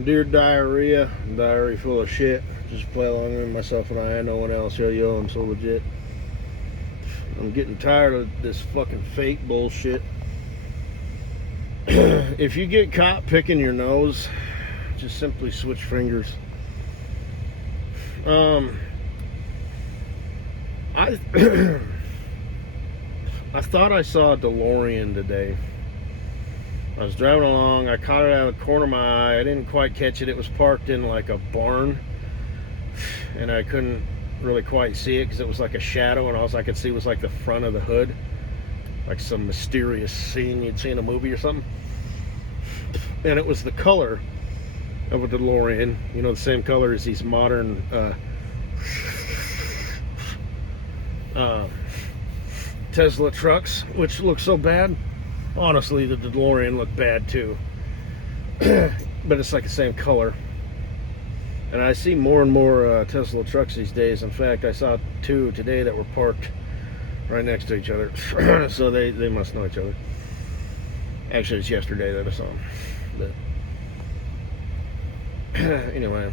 Dear diarrhea, diary full of shit. Just play along with myself and I, no one else. Yo, I'm so legit. I'm getting tired of this fucking fake bullshit. If you get caught picking your nose, just simply switch fingers. I I thought I saw a DeLorean today. I was driving along, I caught it out of the corner of my eye. I didn't quite catch it. It was parked in like a barn, and I couldn't really quite see it because it was like a shadow, and all I could see was like the front of the hood, like some mysterious scene you'd see in a movie or something. And it was the color of a DeLorean, you know, the same color as these modern Tesla trucks, which look so bad. Honestly, the DeLorean looked bad too. But it's like the same color. And I see more and more Tesla trucks these days. In fact, I saw two today that were parked right next to each other. So they must know each other. Actually, it's yesterday that I saw them. But anyway.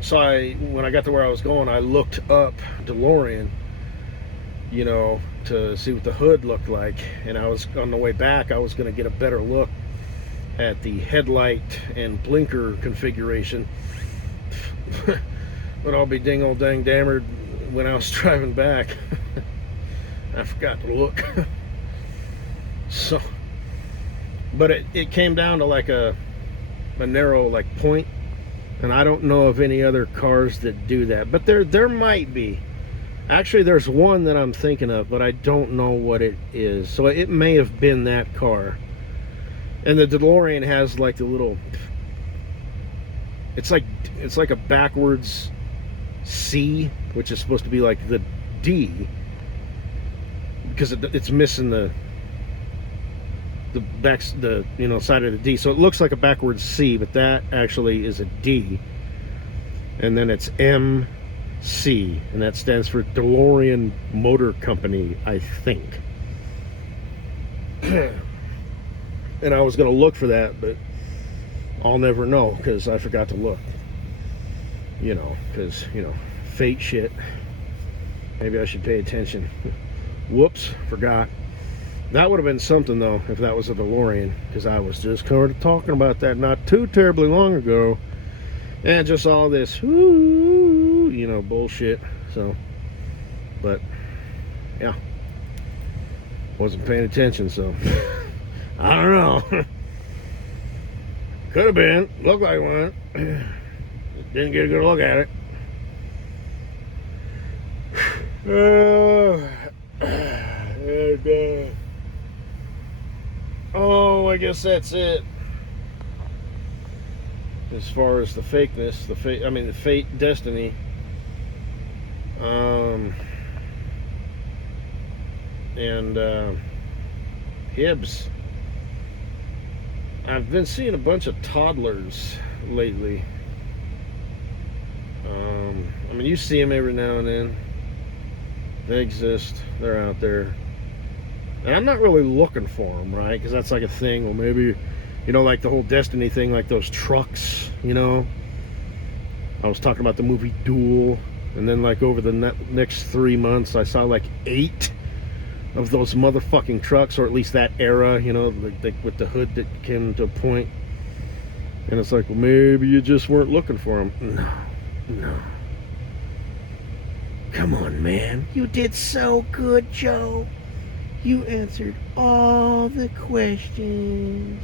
So when I got to where I was going, I looked up DeLorean, you know, to see what the hood looked like. And I was on the way back, I was going to get a better look at the headlight and blinker configuration. But I'll be ding old dang dammered when I was driving back. I forgot to look. So, but it came down to like a narrow like point, and I don't know of any other cars that do that, but there might be. Actually, there's one that I'm thinking of, but I don't know what it is. So it may have been that car. And the DeLorean has like the little, it's like a backwards C, which is supposed to be like the D, because it's missing the you know, side of the D. So it looks like a backwards C, but that actually is a D. And then it's MC, and that stands for DeLorean Motor Company, I think. And I was going to look for that, but I'll never know because I forgot to look. You know, because, you know, fate shit. Maybe I should pay attention. Whoops, forgot. That would have been something, though, if that was a DeLorean, because I was just kind of talking about that not too terribly long ago. And just all this, you know, bullshit. So, but, yeah. Wasn't paying attention, so. I don't know. Could have been. Looked like one. Didn't get a good look at it. Oh, I guess that's it. As far as the fakeness, the fate, destiny. And Hibs. I've been seeing a bunch of toddlers lately. I mean, you see them every now and then. They exist. They're out there. And I'm not really looking for them, right? Because that's like a thing. Well, maybe, you know, like the whole Destiny thing, like those trucks, you know. I was talking about the movie Duel. And then, like, over the next 3 months, I saw like 8 of those motherfucking trucks, or at least that era, you know, like with the hood that came to a point. And it's like, well, maybe you just weren't looking for them. No. Come on, man. You did so good, Joe. You answered all the questions.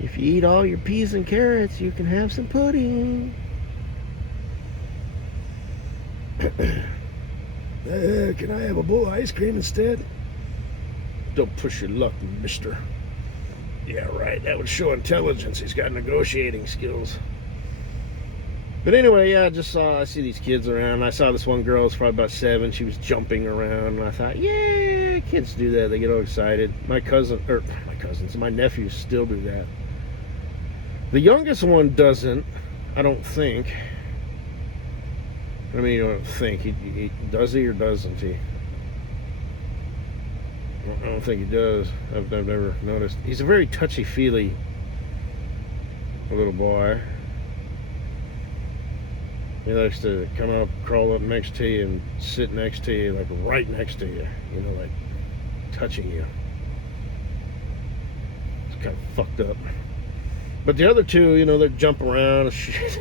If you eat all your peas and carrots, you can have some pudding. Can I have a bowl of ice cream instead? Don't push your luck, mister. Yeah, right. That would show intelligence. He's got negotiating skills. But anyway, yeah, I see these kids around. I saw this one girl, was probably about 7. She was jumping around, and I thought, yeah, kids do that. They get all excited. My nephews still do that. The youngest one doesn't, I don't think. I mean, you don't think. He does he or doesn't he? I don't think he does. I've never noticed. He's a very touchy-feely little boy. He likes to come up, crawl up next to you, and sit next to you, like right next to you. You know, like touching you. It's kind of fucked up. But the other two, you know, they jump around and shit.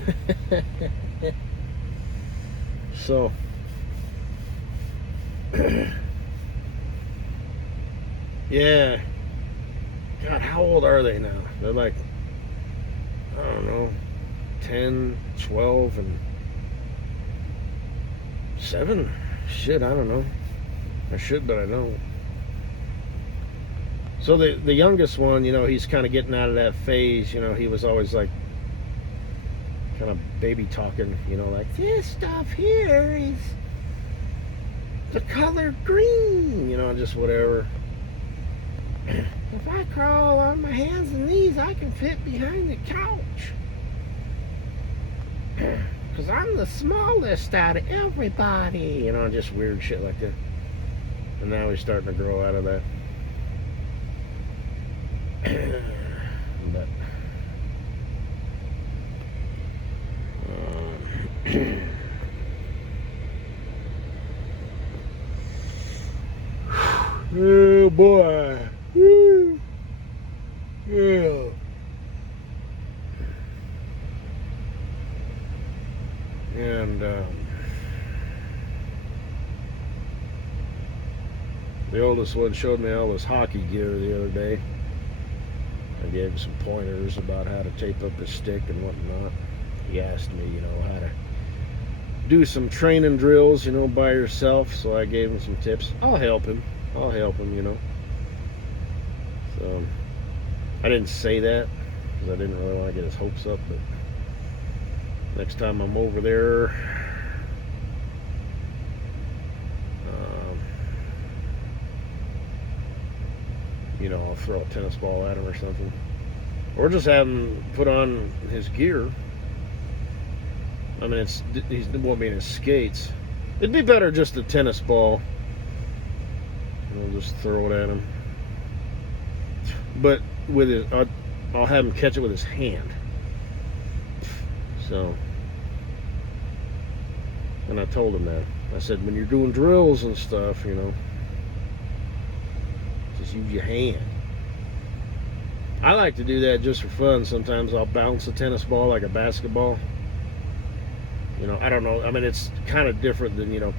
So, yeah. God, how old are they now? They're like, I don't know, 10, 12, and 7? Shit, I don't know. I should, but I don't. So the youngest one, you know, he's kind of getting out of that phase. You know, he was always like kind of baby talking, you know, like, this stuff here is the color green, you know, just whatever. If I crawl on my hands and knees, I can fit behind the couch. Because I'm the smallest out of everybody. You know, just weird shit like that. And now he's starting to grow out of that. But oh boy. Woo. Yeah. And the oldest one showed me all his hockey gear the other day. I gave him some pointers about how to tape up his stick and whatnot. He asked me, you know, how to do some training drills, you know, by yourself. So I gave him some tips. I'll help him, you know. So I didn't say that because I didn't really want to get his hopes up. But next time I'm over there, you know, I'll throw a tennis ball at him or something. Or just have him put on his gear. I mean, he won't be in his skates. It'd be better just a tennis ball. I'll just throw it at him. But with his, I'll have him catch it with his hand. So, and I told him that. I said, when you're doing drills and stuff, you know, just use your hand. I like to do that just for fun. Sometimes I'll bounce a tennis ball like a basketball. You know, I don't know. I mean, it's kind of different than, you know,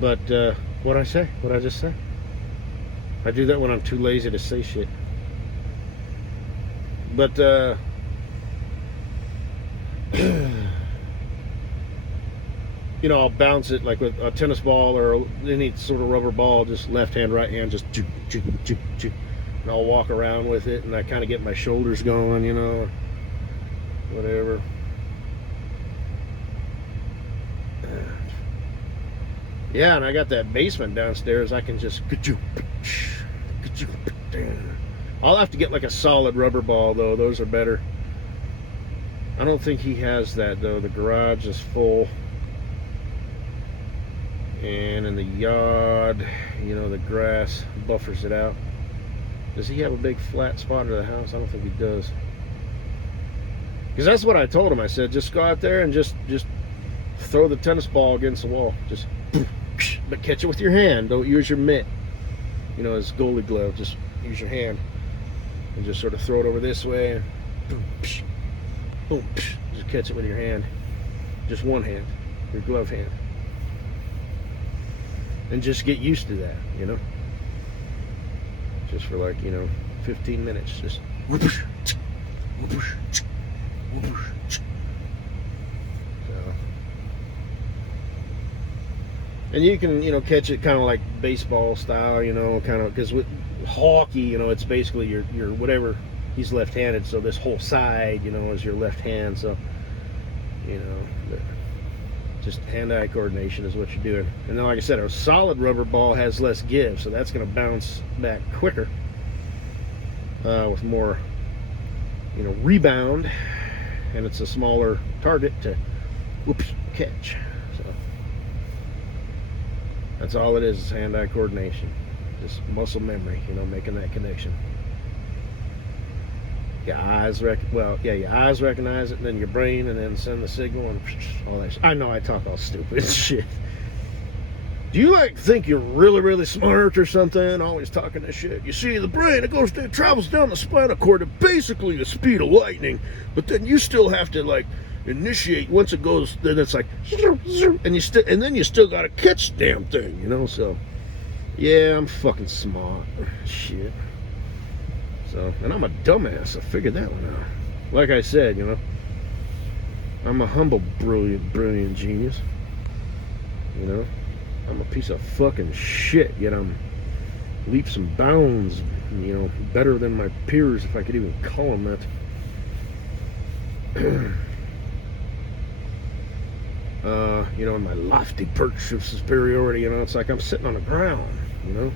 but what'd I say? What'd I just say? I do that when I'm too lazy to say shit. But you know, I'll bounce it like with a tennis ball or any sort of rubber ball, just left hand, right hand, just choo, choo, choo, choo. And I'll walk around with it, and I kind of get my shoulders going, you know, whatever. Yeah, and I got that basement downstairs. I can just, I'll have to get like a solid rubber ball though. Those are better. I don't think he has that though. The garage is full. And in the yard, you know, the grass buffers it out. Does he have a big flat spot under the house? I don't think he does. Because that's what I told him. I said, just go out there and just throw the tennis ball against the wall. Just, but catch it with your hand. Don't use your mitt. You know, his goalie glove. Just use your hand and just sort of throw it over this way. Boom, boom. Just catch it with your hand. Just one hand, your glove hand. And just get used to that, you know. Just for like, you know, 15 minutes. Just whoosh, whoosh, whoosh. So, and you can, you know, catch it kind of like baseball style, you know, kind of, because with hockey, you know, it's basically your whatever. He's left-handed, so this whole side, you know, is your left hand. So, you know, just hand-eye coordination is what you're doing. And then, like I said, a solid rubber ball has less give, so that's going to bounce back quicker with more, you know, rebound. and it's a smaller target to, whoops, catch. So that's all it is hand-eye coordination, just muscle memory, you know, making that connection. Your eyes your eyes recognize it, and then your brain, and then send the signal, and all that shit. I know I talk all stupid shit. Do you like think you're really, really smart or something? Always talking that shit. You see, the brain, it travels down the spinal cord at basically the speed of lightning, but then you still have to like initiate. Once it goes, then it's like, and then you still gotta catch the damn thing, you know. So yeah, I'm fucking smart. Shit. So, and I'm a dumbass. I figured that one out. Like I said, you know, I'm a humble, brilliant genius. You know, I'm a piece of fucking shit, yet I'm leaps and bounds, you know, better than my peers, if I could even call them that. You know, in my lofty perch of superiority, you know, it's like I'm sitting on the ground, you know.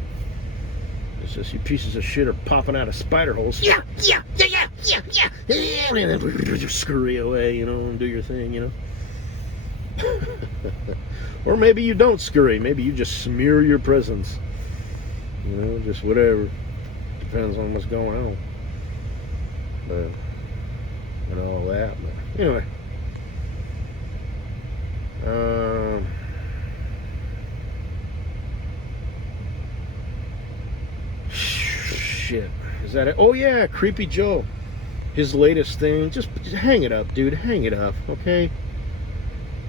It's just you pieces of shit are popping out of spider holes. Yeah. And then you scurry away, you know, and do your thing, you know. Or maybe you don't scurry. Maybe you just smear your presence. You know, just whatever. Depends on what's going on. But, and all that. But anyway. Shit. Is that it? Oh yeah, Creepy Joe. His latest thing. Just hang it up, dude. Hang it up, okay?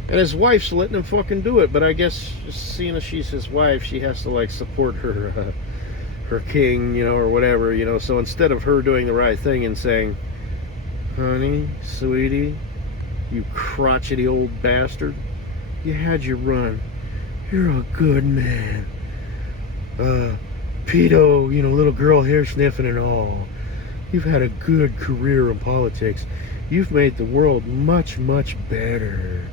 And his wife's letting him fucking do it, but I guess just seeing as she's his wife, she has to like support her her king, you know, or whatever, you know. So instead of her doing the right thing and saying, "Honey, sweetie, you crotchety old bastard, you had your run. You're a good man. Pedo, you know, little girl hair sniffing and all. You've had a good career in politics. You've made the world much, much better.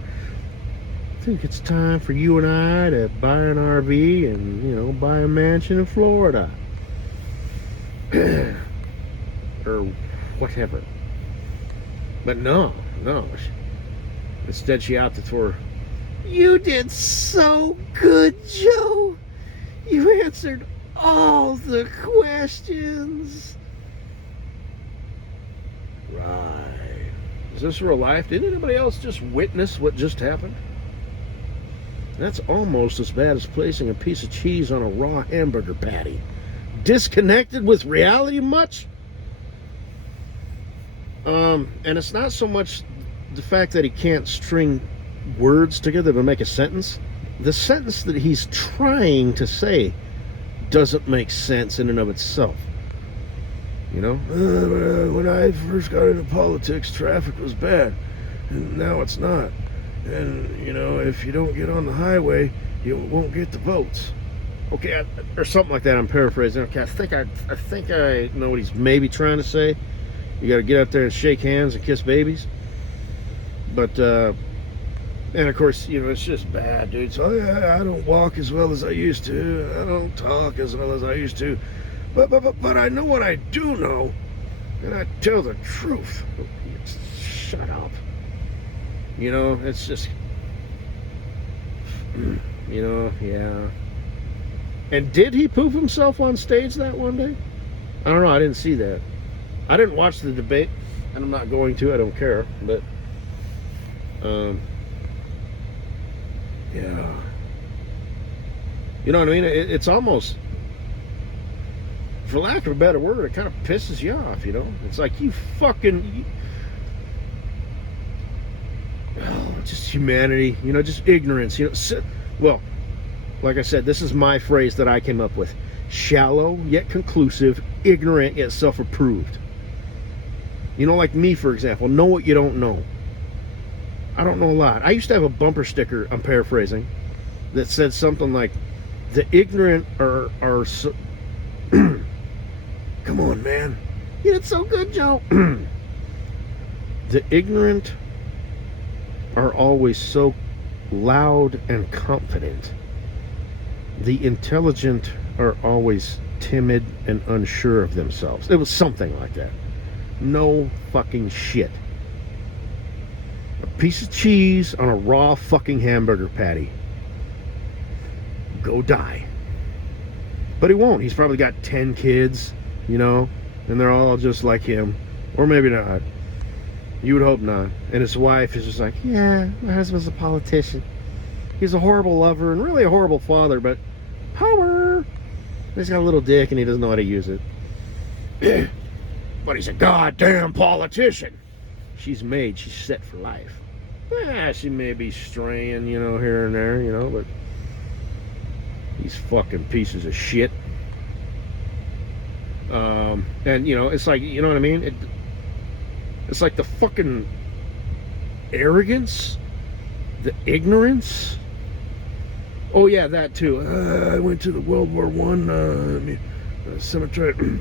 I think it's time for you and I to buy an RV and, you know, buy a mansion in Florida." Or whatever. But no. Instead, she opted for, "You did so good, Joe. You answered all the questions." Right. Is this real life? Did anybody else just witness what just happened? That's almost as bad as placing a piece of cheese on a raw hamburger patty. Disconnected with reality much? And it's not so much the fact that he can't string words together to make a sentence. The sentence that he's trying to say doesn't make sense in and of itself. You know? When I first got into politics, traffic was bad, and now it's not. And, you know, if you don't get on the highway, you won't get the votes. Okay, or something like that. I'm paraphrasing. Okay, I think I know what he's maybe trying to say. You got to get out there and shake hands and kiss babies. But, and of course, you know, it's just bad, dude. So yeah, I don't walk as well as I used to. I don't talk as well as I used to. But I know what I do know, and I tell the truth. Shut up. You know, it's just, you know, yeah. And did he poop himself on stage that one day? I don't know. I didn't see that. I didn't watch the debate, and I'm not going to. I don't care. But, yeah. You know what I mean? It's almost, for lack of a better word, it kind of pisses you off, you know? It's like you fucking... just humanity, you know, just ignorance, you know. Well, like I said, this is my phrase that I came up with. Shallow yet conclusive, ignorant yet self-approved. You know, like me, for example, know what you don't know. I don't know a lot. I used to have a bumper sticker, I'm paraphrasing, that said something like, "The ignorant are so..." Come on, man. You did so good, Joe. "The ignorant are always so loud and confident. The intelligent are always timid and unsure of themselves." It was something like that. No fucking shit. piece of cheese on a raw fucking hamburger patty. Go die. But he won't. He's probably got 10 kids, you know, and they're all just like him. Or maybe not. You would hope not. And his wife is just like, yeah, my husband's a politician. He's a horrible lover and really a horrible father, but power. He's got a little dick and he doesn't know how to use it. But he's a goddamn politician. She's set for life. She may be straying, you know, here and there, you know, but these fucking pieces of shit. And, you know, it's like, you know what I mean? It's like the fucking arrogance, the ignorance. Oh, yeah, that too. I went to the World War I cemetery,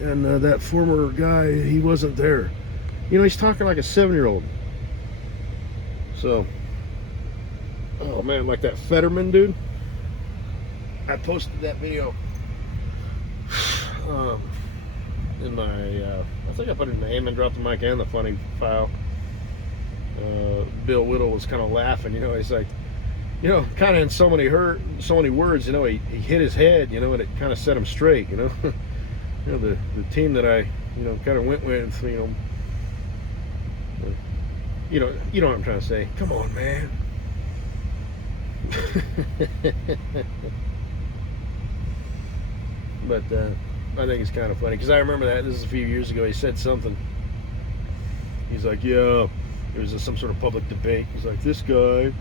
and that former guy, he wasn't there. You know, he's talking like a 7-year-old. So, oh man, like that Fetterman dude. I posted that video in my, I think I put it in the Amen Drop the Mic and the funny file. Bill Whittle was kind of laughing, you know, he's like, you know, kind of in so many words, you know, he hit his head, you know, and it kind of set him straight, you know. You know, the team that I, you know, kind of went with, you know what I'm trying to say. Come on, man. But I think it's kind of funny because I remember that this is a few years ago. He said something. He's like, yeah, there was some sort of public debate. He's like, this guy,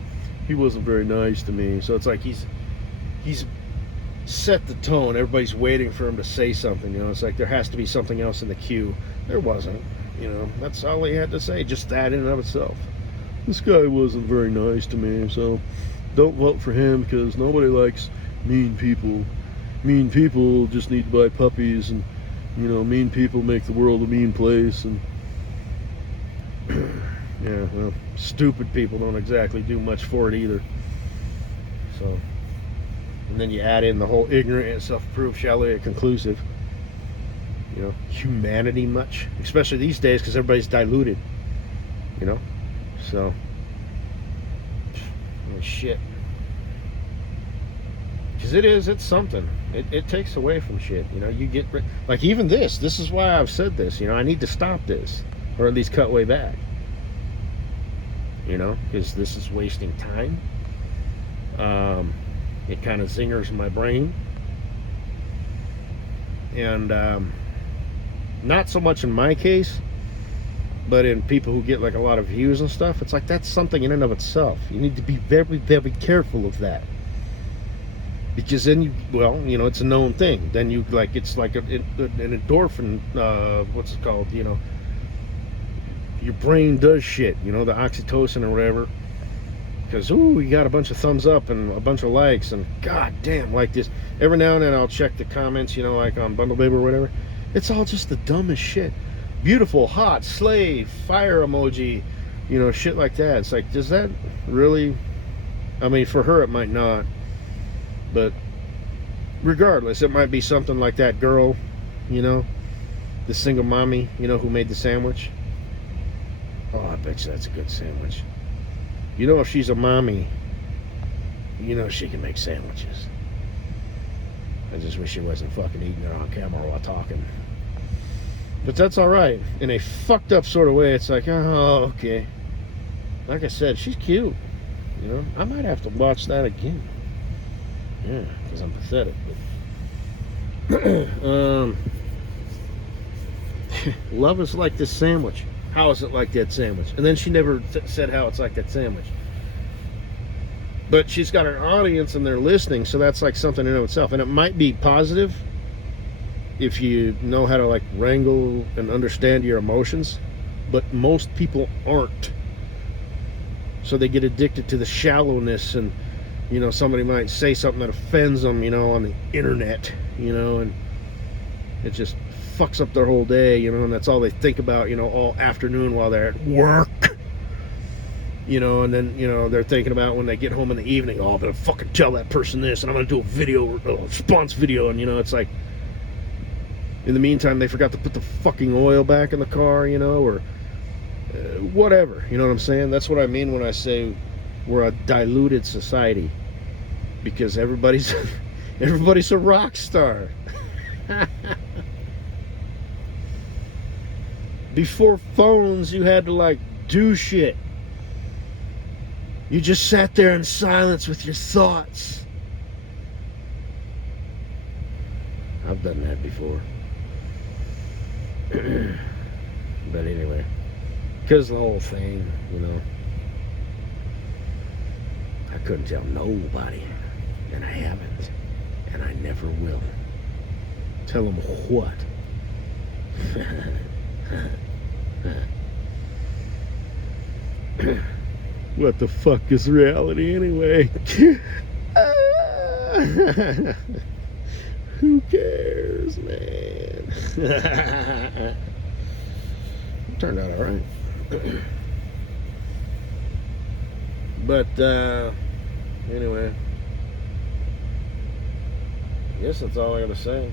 he wasn't very nice to me. So it's like he's set the tone. Everybody's waiting for him to say something. You know, it's like there has to be something else in the queue. There wasn't. You know, that's all he had to say. Just that in and of itself. This guy wasn't very nice to me, so don't vote for him because nobody likes mean people. Mean people just need to buy puppies, and you know, mean people make the world a mean place. And yeah, well, stupid people don't exactly do much for it either. So, and then you add in the whole ignorant and self-approved, shallow and conclusive. You know, humanity much, especially these days because everybody's diluted. You know, so oh, shit. Because it's something. It takes away from shit. You know, you get like even this is why I've said this. You know, I need to stop this, or at least cut way back. You know, because this is wasting time. It kind of zingers my brain, and not so much in my case, but in people who get like a lot of views and stuff. It's like that's something in and of itself. You need to be very, very careful of that. Because then you, well, you know, it's a known thing. Then you like, it's like an endorphin, what's it called? You know, your brain does shit, you know, the oxytocin or whatever. Because, ooh, you got a bunch of thumbs up and a bunch of likes, and god damn, like this. Every now and then I'll check the comments, you know, like on Bundle Baby or whatever. It's all just the dumbest shit. Beautiful, hot, slave, fire emoji, you know, shit like that. It's like, does that really, I mean, for her it might not. But regardless, it might be something like that girl, you know, the single mommy, you know, who made the sandwich. Oh, I bet you that's a good sandwich. You know, if she's a mommy, you know she can make sandwiches. I just wish she wasn't fucking eating it on camera while talking. But that's all right. In a fucked up sort of way, it's like, oh, okay. Like I said, she's cute. You know, I might have to watch that again. Yeah, because I'm pathetic. But love is like this sandwich. How is it like that sandwich? And then she never said how it's like that sandwich. But she's got an audience and they're listening, so that's like something in and of itself. And it might be positive if you know how to like wrangle and understand your emotions, but most people aren't. So they get addicted to the shallowness, and you know, somebody might say something that offends them, you know, on the internet, you know, and it just fucks up their whole day, you know, and that's all they think about, you know, all afternoon while they're at work, you know. And then, you know, they're thinking about when they get home in the evening, oh, I'm gonna fucking tell that person this, and I'm gonna do a video, a response video, and you know, it's like, in the meantime, they forgot to put the fucking oil back in the car, you know, or whatever. You know what I'm saying? That's what I mean when I say we're a diluted society, because everybody's everybody's a rock star. Before phones, you had to like do shit. You just sat there in silence with your thoughts. I've done that before. But anyway, because the whole thing, you know, I couldn't tell nobody, and I haven't, and I never will. Tell them what? What the fuck is reality anyway? Who cares, man? Turned out all right. But anyway, I guess that's all I gotta say.